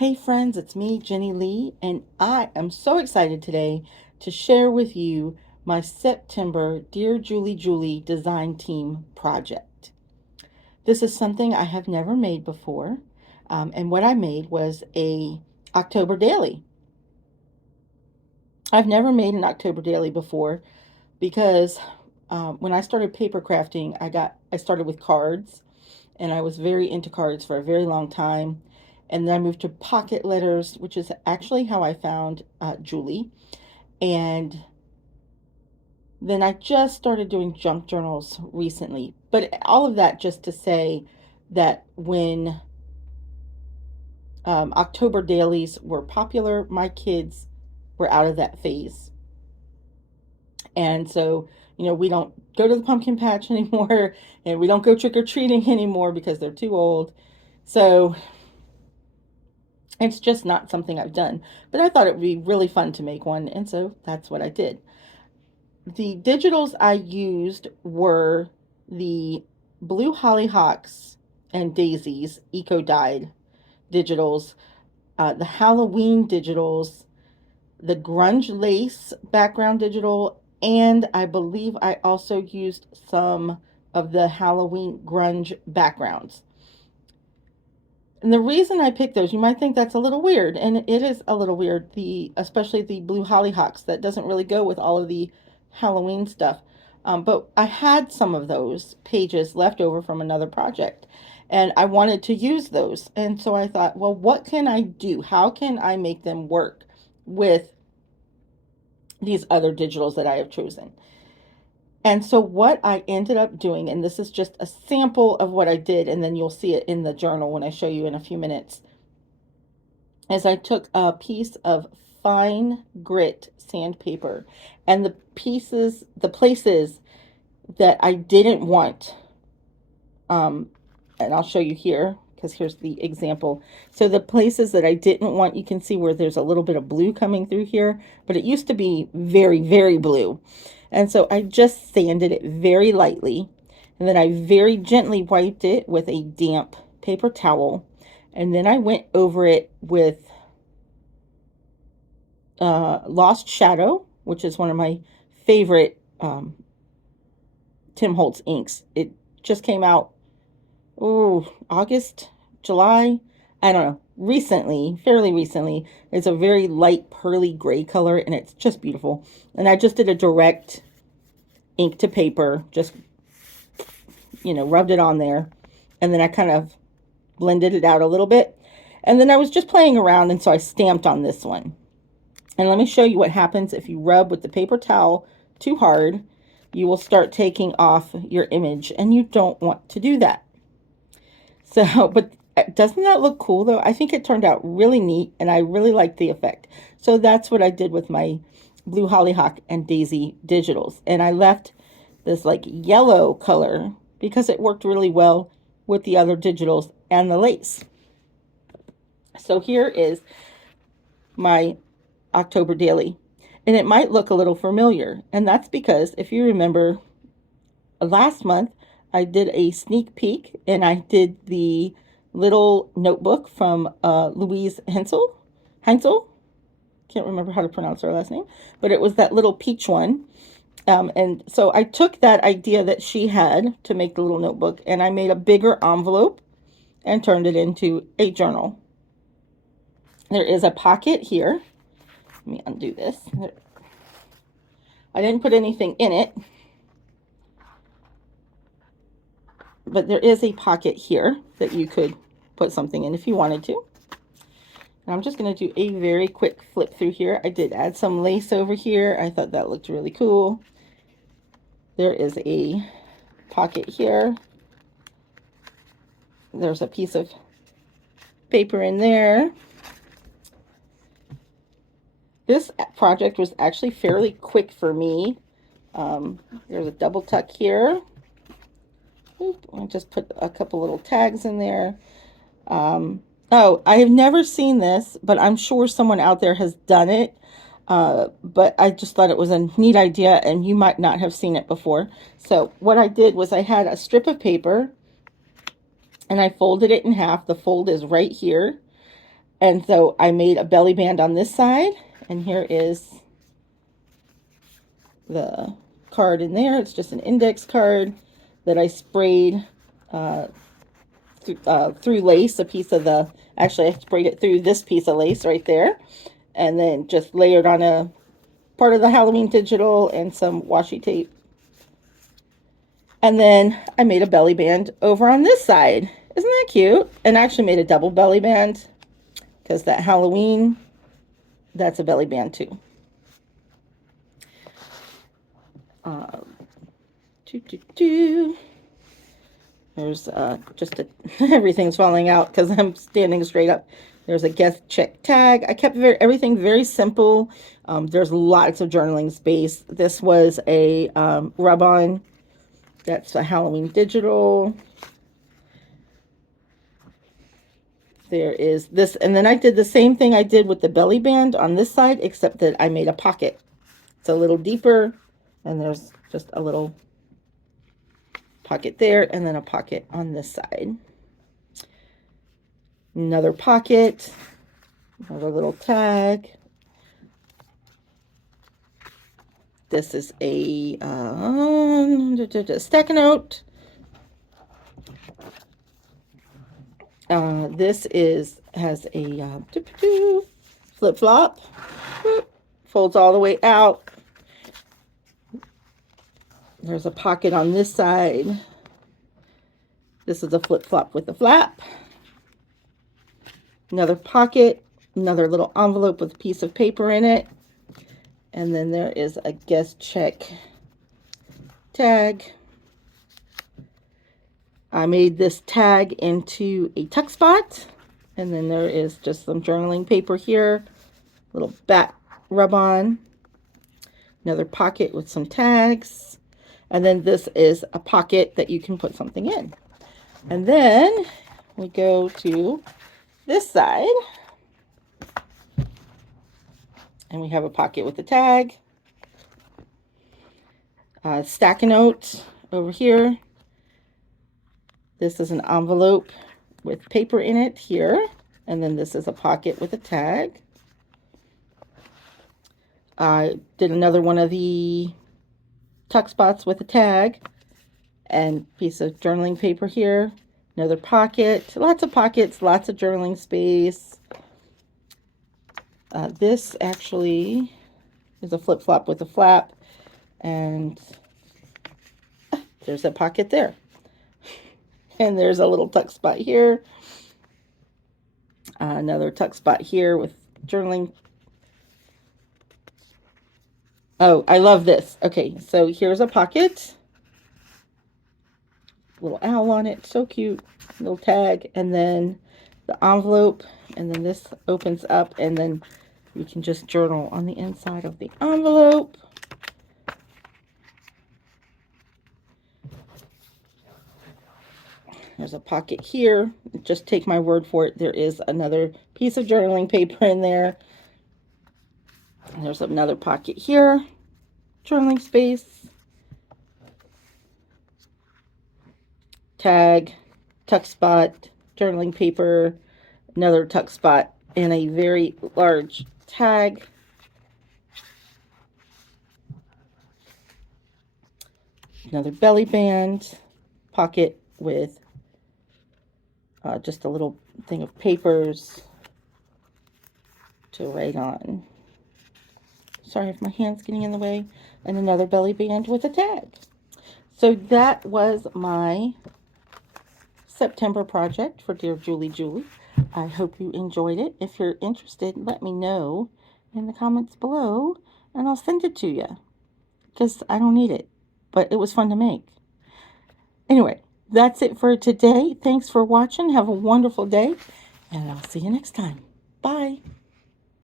Hey friends, it's me, Jenny Lee, and I am so excited today to share with you my September Dear Julie Julie design team project. This is something I have never made before, and what I made was a October daily. I've never made an October daily before because when I started paper crafting, I started with cards, and I was very into cards for a very long time. And then I moved to pocket letters, which is actually how I found Julie. And then I just started doing junk journals recently. But all of that just to say that when October dailies were popular, my kids were out of that phase. And so, we don't go to the pumpkin patch anymore, and we don't go trick or treating anymore because they're too old. So it's just not something I've done. But I thought it would be really fun to make one, and so that's what I did. The digitals I used were the Blue Hollyhocks and Daisies Eco Dyed digitals, the Halloween digitals, the Grunge Lace background digital, and I believe I also used some of the Halloween grunge backgrounds. And the reason I picked those, you might think that's a little weird, and it is a little weird. Especially the blue hollyhocks, that doesn't really go with all of the Halloween stuff. But I had some of those pages left over from another project, and I wanted to use those. And so I thought, well, what can I do? How can I make them work with these other digitals that I have chosen? And so what I ended up doing, and this is just a sample of what I did, and then you'll see it in the journal when I show you in a few minutes, is I took a piece of fine grit sandpaper, and the places that I didn't want, and I'll show you here because here's the example. So the places that I didn't want, you can see where there's a little bit of blue coming through here, but it used to be very, very blue. And so I just sanded it very lightly, and then I very gently wiped it with a damp paper towel, and then I went over it with Lost Shadow, which is one of my favorite Tim Holtz inks. It just came out, August, July, I don't know, recently, fairly recently. It's a very light pearly gray color, and it's just beautiful. And I just did a direct ink to paper, just, rubbed it on there. And then I kind of blended it out a little bit. And then I was just playing around, and so I stamped on this one. And let me show you what happens if you rub with the paper towel too hard. You will start taking off your image, and you don't want to do that. So, but doesn't that look cool though? I think it turned out really neat, and I really like the effect. So that's what I did with my Blue Hollyhock and Daisy digitals. And I left this like yellow color because it worked really well with the other digitals and the lace. So here is my October daily. And it might look a little familiar. And that's because if you remember last month, I did a sneak peek, and I did the little notebook from Louise Hensel. Heinzel? Can't remember how to pronounce her last name, but it was that little peach one. And so I took that idea that she had to make the little notebook, and I made a bigger envelope and turned it into a journal. There is a pocket here. Let me undo this. I didn't put anything in it, but there is a pocket here that you could put something in if you wanted to. And I'm just going to do a very quick flip through here. I did add some lace over here. I thought that looked really cool. There is a pocket here. There's a piece of paper in there. This project was actually fairly quick for me. There's a double tuck here. I just put a couple little tags in there. Oh, I have never seen this, but I'm sure someone out there has done it. But I just thought it was a neat idea, and you might not have seen it before. So what I did was I had a strip of paper, and I folded it in half. The fold is right here. And so I made a belly band on this side, and here is the card in there. It's just an index card that I sprayed through lace, a piece of the, actually I sprayed it through this piece of lace right there, and then just layered on a part of the Halloween digital and some washi tape. And then I made a belly band over on this side. Isn't that cute? And I actually made a double belly band because that Halloween, that's a belly band too. There's just everything's falling out because I'm standing straight up. There's a guest check tag. I kept everything very simple. There's lots of journaling space. This was a rub-on. That's a Halloween digital. There is this, and then I did the same thing I did with the belly band on this side, except that I made a pocket. It's a little deeper, and there's just a little pocket there, and then a pocket on this side. Another pocket, another little tag. This is a stack note. This has a flip flop, folds all the way out. There's a pocket on this side. This is a flip flop with a flap. Another pocket, another little envelope with a piece of paper in it. And then there is a guest check tag. I made this tag into a tuck spot. And then there is just some journaling paper here. Little back rub-on. Another pocket with some tags. And then this is a pocket that you can put something in. And then we go to this side. And we have a pocket with a tag. Stack a note over here. This is an envelope with paper in it here. And then this is a pocket with a tag. I did another one of the tuck spots with a tag. And piece of journaling paper here. Another pocket. Lots of pockets, lots of journaling space. This actually is a flip-flop with a flap, and there's a pocket there. And there's a little tuck spot here. Another tuck spot here with journaling. Oh, I love this. Okay, so here's a pocket. Little owl on it, so cute. Little tag, and then the envelope, and then this opens up, and then you can just journal on the inside of the envelope. There's a pocket here. Just take my word for it. There is another piece of journaling paper in there. And there's another pocket here. Journaling space. Tag, tuck spot, journaling paper, another tuck spot, and a very large tag. Another belly band, pocket with just a little thing of papers to write on. Sorry if my hand's getting in the way. And another belly band with a tag. So that was my September project for Dear Julie Julie. I hope you enjoyed it. If you're interested, let me know in the comments below, and I'll send it to you, because I don't need it, but it was fun to make. Anyway, that's it for today. Thanks for watching. Have a wonderful day, and I'll see you next time. Bye.